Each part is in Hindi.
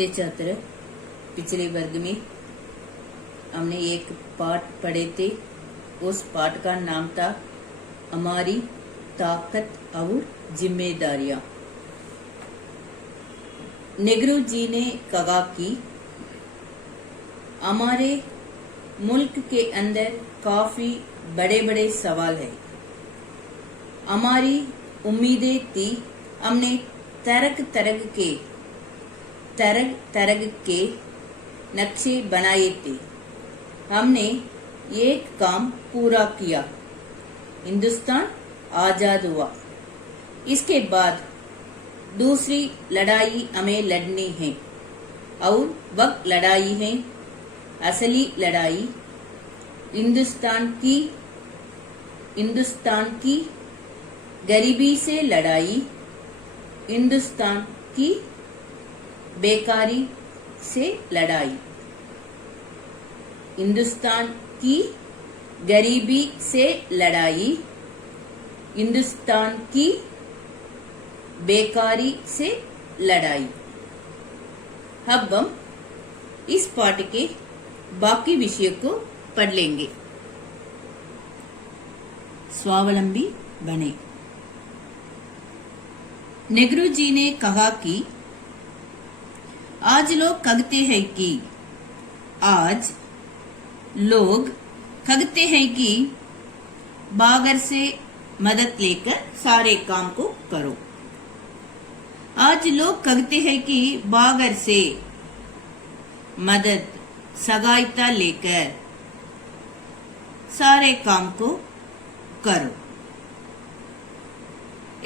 नमस्ते छात्र। पिछले वर्ग में हमने एक पाठ पढ़े थे। उस पाठ का नाम था हमारी ताकत और जिम्मेदारियां। नेहरू जी ने कहा कि हमारे मुल्क के अंदर काफी बड़े बड़े सवाल है। हमारी उम्मीदें थी, हमने तरह के नक्शे बनाए थे। हमने एक काम पूरा किया, हिंदुस्तान आजाद हुआ। इसके बाद दूसरी लड़ाई हमें लड़नी है और वह लड़ाई है असली लड़ाई हिंदुस्तान की गरीबी से लड़ाई, हिंदुस्तान की बेकारी से लड़ाई। हिंदुस्तान की गरीबी से लड़ाई, हिंदुस्तान की बेकारी से लड़ाई। अब हम इस पाठ के बाकी विषयों को पढ़ लेंगे। स्वावलंबी बने। नेहरू जी ने कहा कि आज लोग कहते हैं कि बागर से मदद लेकर सारे काम को करो। आज लोग कहते हैं कि बागर से मदद सहायता लेकर सारे काम को करो।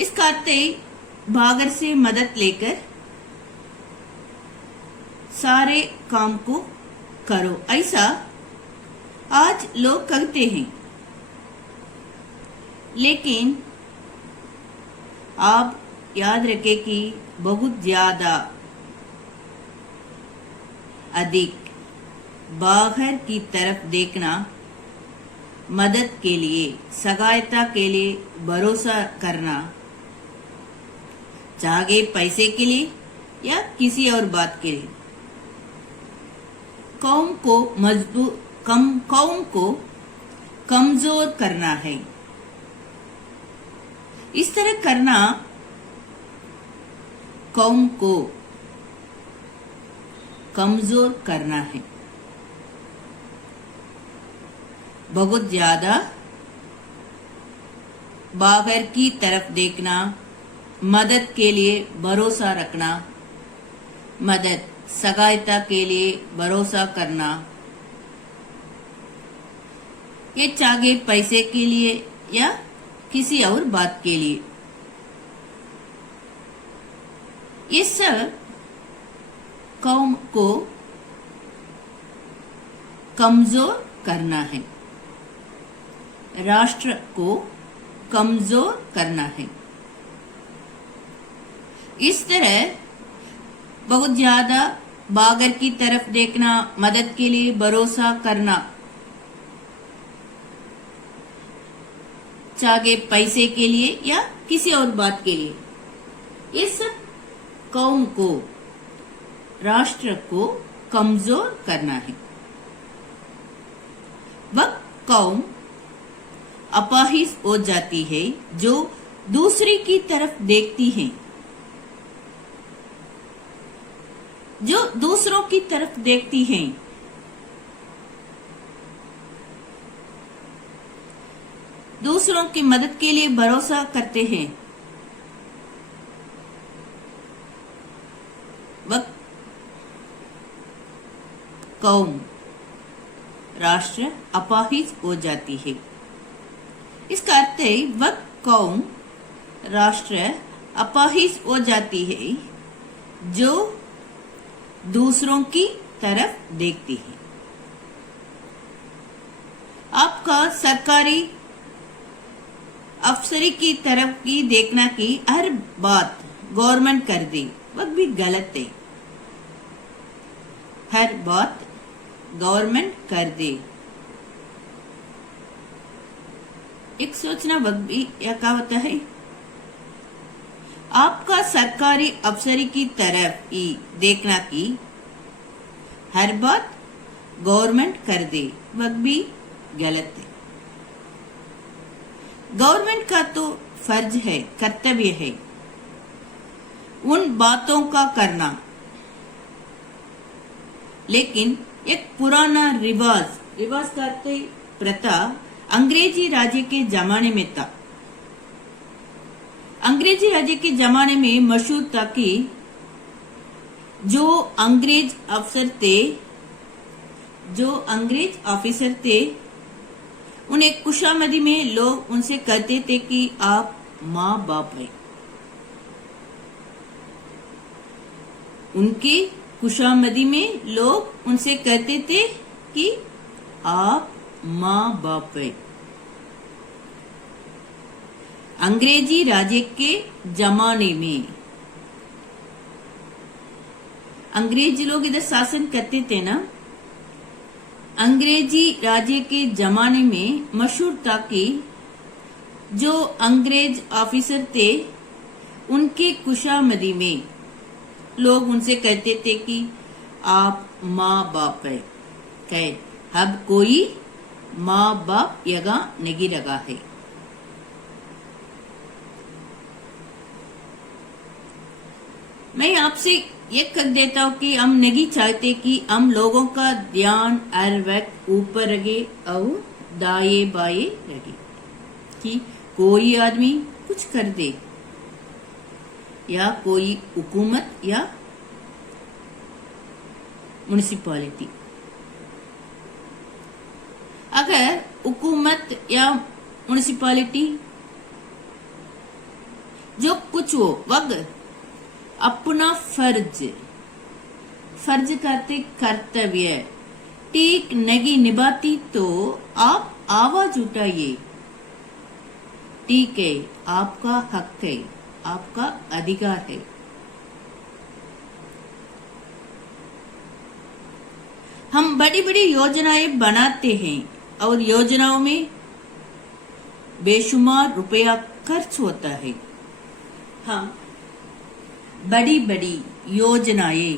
इसका अर्थ है बागर से मदद लेकर सारे काम को करो, ऐसा आज लोग कहते हैं। लेकिन आप याद रखें कि बहुत ज्यादा अधिक बाहर की तरफ देखना, मदद के लिए, सहायता के लिए भरोसा करना, चाहे पैसे के लिए या किसी और बात के लिए, कौम को कमजोर करना है। इस तरह करना कौम को कमजोर करना है। बहुत ज्यादा बाहर की तरफ देखना, मदद के लिए भरोसा रखना, मदद सहायता के लिए भरोसा करना, ये चाहे पैसे के लिए या किसी और बात के लिए, ये सब कौम को कमजोर करना है, राष्ट्र को कमजोर करना है। इस तरह बहुत ज्यादा बागर की तरफ देखना, मदद के लिए भरोसा करना, चाहे पैसे के लिए या किसी और बात के लिए, ये सब कौम को, राष्ट्र को कमजोर करना है। वह कौम अपाहिज हो जाती है जो दूसरी की तरफ देखती है, जो दूसरों की तरफ देखती हैं। दूसरों की मदद के लिए भरोसा करते हैं। वह कौम, राष्ट्र अपाहिज हो जाती है। इसका अर्थ है वह कौम, राष्ट्र अपाहिज हो जाती है जो दूसरों की तरफ देखती है। आपका सरकारी अफसरी की तरफ की देखना कि हर बात गवर्नमेंट कर दे, वह भी गलत है। हर बात गवर्नमेंट कर दे, एक सोचना वह भी क्या होता है। आपका सरकारी अफसरी की तरफ ही देखना कि हर बात गवर्नमेंट कर दे, वह भी गलत है। गवर्नमेंट का तो फर्ज है, कर्तव्य है उन बातों का करना, लेकिन एक पुराना रिवाज करते प्रथा अंग्रेजी राज्य के जमाने में था। अंग्रेजी राज्य के जमाने में मशहूर था कि जो अंग्रेज ऑफिसर थे उन्हें खुशामदी में लोग उनसे कहते थे कि आप माँ बाप हैं। उनकी खुशामदी में लोग उनसे कहते थे कि आप माँ बाप हैं। अंग्रेजी राज्य के जमाने में अंग्रेजी लोग इधर शासन करते थे ना। अंग्रेजी राज्य के जमाने में मशहूर था कि जो अंग्रेज ऑफिसर थे उनके खुशामदी में लोग उनसे कहते थे कि आप माँ बाप है। कहे अब कोई माँ बाप यगा नहीं रहा है। मैं आपसे ये कह देता हूँ कि हम नहीं चाहते कि हम लोगों का ध्यान हर वक्त ऊपर रहे और दाएं बाएं रहे, कि कोई आदमी कुछ कर दे या कोई हुकूमत या म्युनिसिपैलिटी। अगर हुकूमत या म्युनिसिपैलिटी जो कुछ हो वह अपना फर्ज करते कर्तव्य ठीक नहीं निभाती तो आप आवाज उठाइए। ठीक है, आपका हक है, आपका अधिकार है। हम बड़ी बड़ी योजनाएं बनाते हैं और योजनाओं में बेशुमार रुपया खर्च होता है। हम बड़ी बड़ी योजनाएं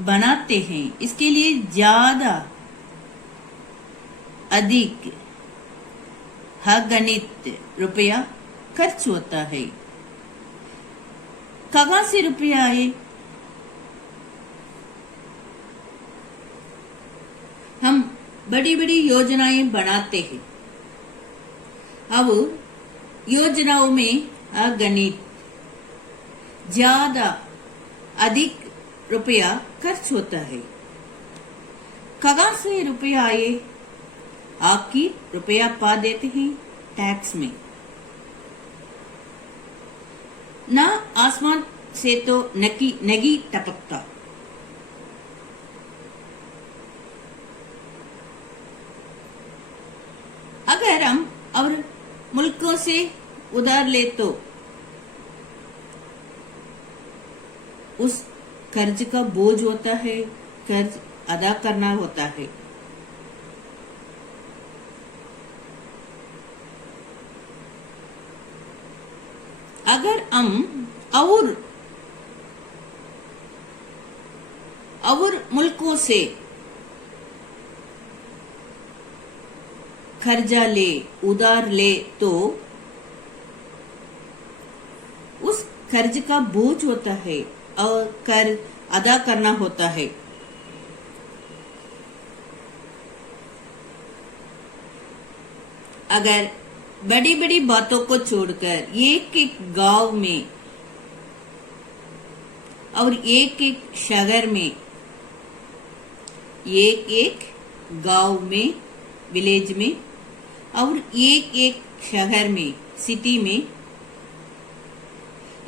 बनाते हैं, इसके लिए ज्यादा अधिक अगणित रुपया खर्च होता है। कहां से रुपया आए? हम बड़ी बड़ी योजनाएं बनाते हैं, अब योजनाओं में अगणित ज्यादा अधिक रुपया खर्च होता है। कहां से रुपया आए? आपकी रुपया पा देते हैं टैक्स में, ना आसमान से तो नगी टपकता। अगर हम और मुल्कों से उधार ले तो उस कर्ज का बोझ होता है, कर्ज अदा करना होता है। अगर हम और मुल्कों से कर्जा ले, उधार ले तो उस कर्ज का बोझ होता है और कर्ज अदा करना होता है। अगर बड़ी बड़ी बातों को छोड़कर एक एक गांव में और एक एक शहर में, एक एक गांव में, विलेज में और एक एक शहर में, सिटी में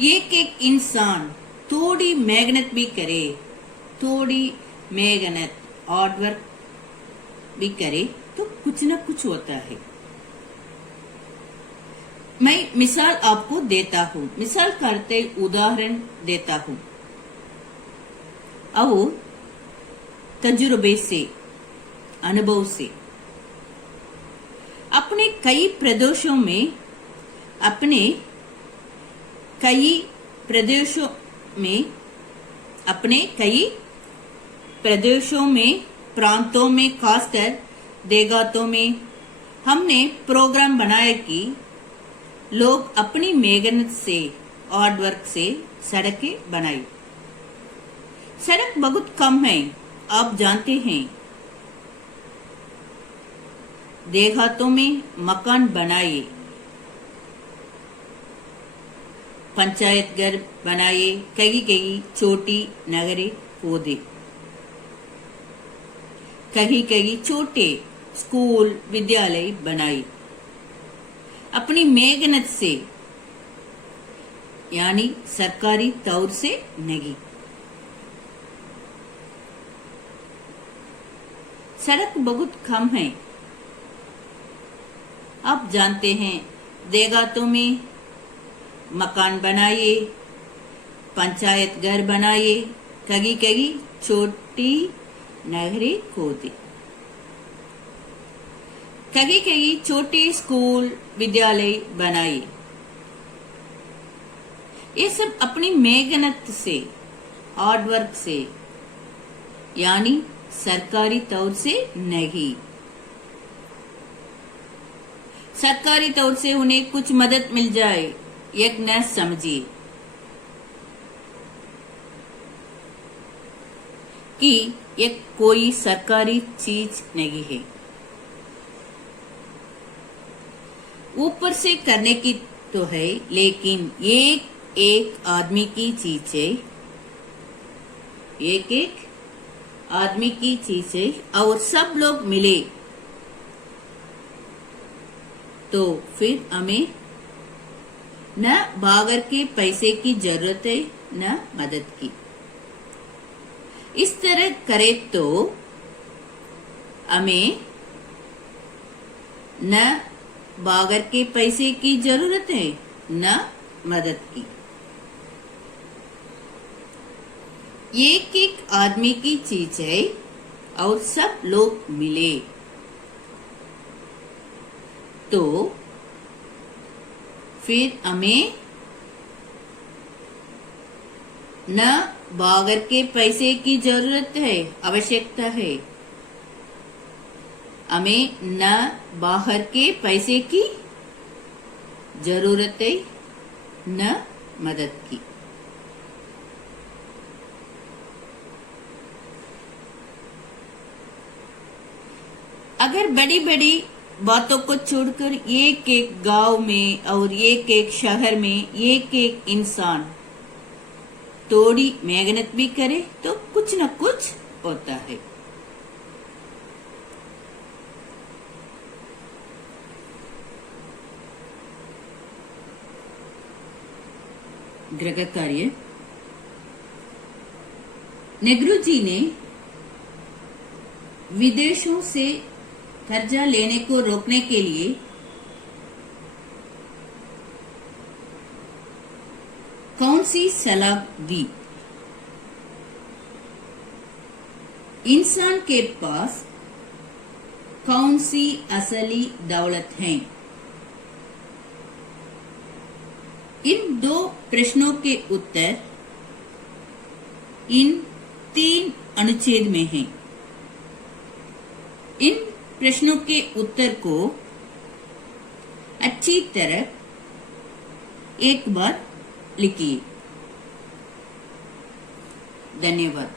एक एक इंसान थोड़ी मेहनत भी करे, थोड़ी मेहनत हार्ड वर्क भी करे तो कुछ न कुछ होता है। मैं मिसाल आपको देता हूँ, मिसाल करते उदाहरण देता हूँ और तजुर्बे से, अनुभव से। अपने कई प्रदेशों में अपने कई प्रदेशों में प्रांतों में खासकर देहातों में हमने प्रोग्राम बनाया कि लोग अपनी मेहनत से हार्ड वर्क से सड़कें बनाई। सड़क बहुत कम है, आप जानते हैं। देहातों में मकान बनाए, पंचायत घर बनाए, कहीं छोटी नगरें खोदे, कहीं छोटे स्कूल विद्यालय बनाए अपनी मेहनत से, यानी सरकारी तौर से नहीं। सड़क बहुत कम है, आप जानते हैं। देहातों में मकान बनाए, पंचायत घर बनाए, कहीं छोटी नगरें खोदी, कहीं छोटे स्कूल विद्यालय बनाए। ये सब अपनी मेहनत से, हार्ड वर्क से, यानी सरकारी तौर से नहीं। सरकारी तौर से उन्हें कुछ मदद मिल जाए, एक न समझिए कि ये कोई सरकारी चीज नहीं है। ऊपर से करने की तो है, लेकिन एक आदमी की चीज है, एक आदमी की चीज है, और सब लोग मिले तो फिर हमें न बागर के पैसे की जरूरत है न मदद की। इस तरह करे तो हमें न बागर के पैसे की जरूरत है न मदद की। एक आदमी की चीज है और सब लोग मिले तो फिर हमें न बागर के पैसे की जरूरत है, आवश्यकता है। हमें न बाहर के पैसे की जरूरत है न मदद की। अगर बड़ी बड़ी बातों को छोड़कर एक गांव में और एक शहर में एक इंसान थोड़ी मेहनत भी करे तो कुछ न कुछ होता है। गृह कार्य। नेहरू जी ने विदेशों से कर्जा लेने को रोकने के लिए कौन सी सलाह दी? इंसान के पास कौन सी असली दौलत है? इन दो प्रश्नों के उत्तर इन 3 अनुच्छेद में हैं। इन प्रश्नों के उत्तर को अच्छी तरह एक बार लिखिए। धन्यवाद।